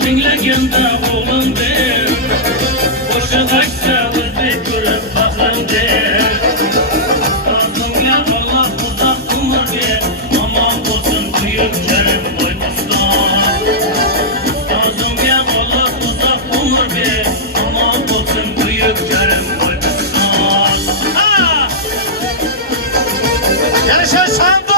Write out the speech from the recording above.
Dinlegende oğlum der, boşa kaçsa özlük görüp bakın der. Ustazım ya Allah uzak umur der, aman olsun büyüklerim vay ustaz. Ustazım ya Allah uzak umur der, aman olsun büyüklerim vay ustaz. Yaşasın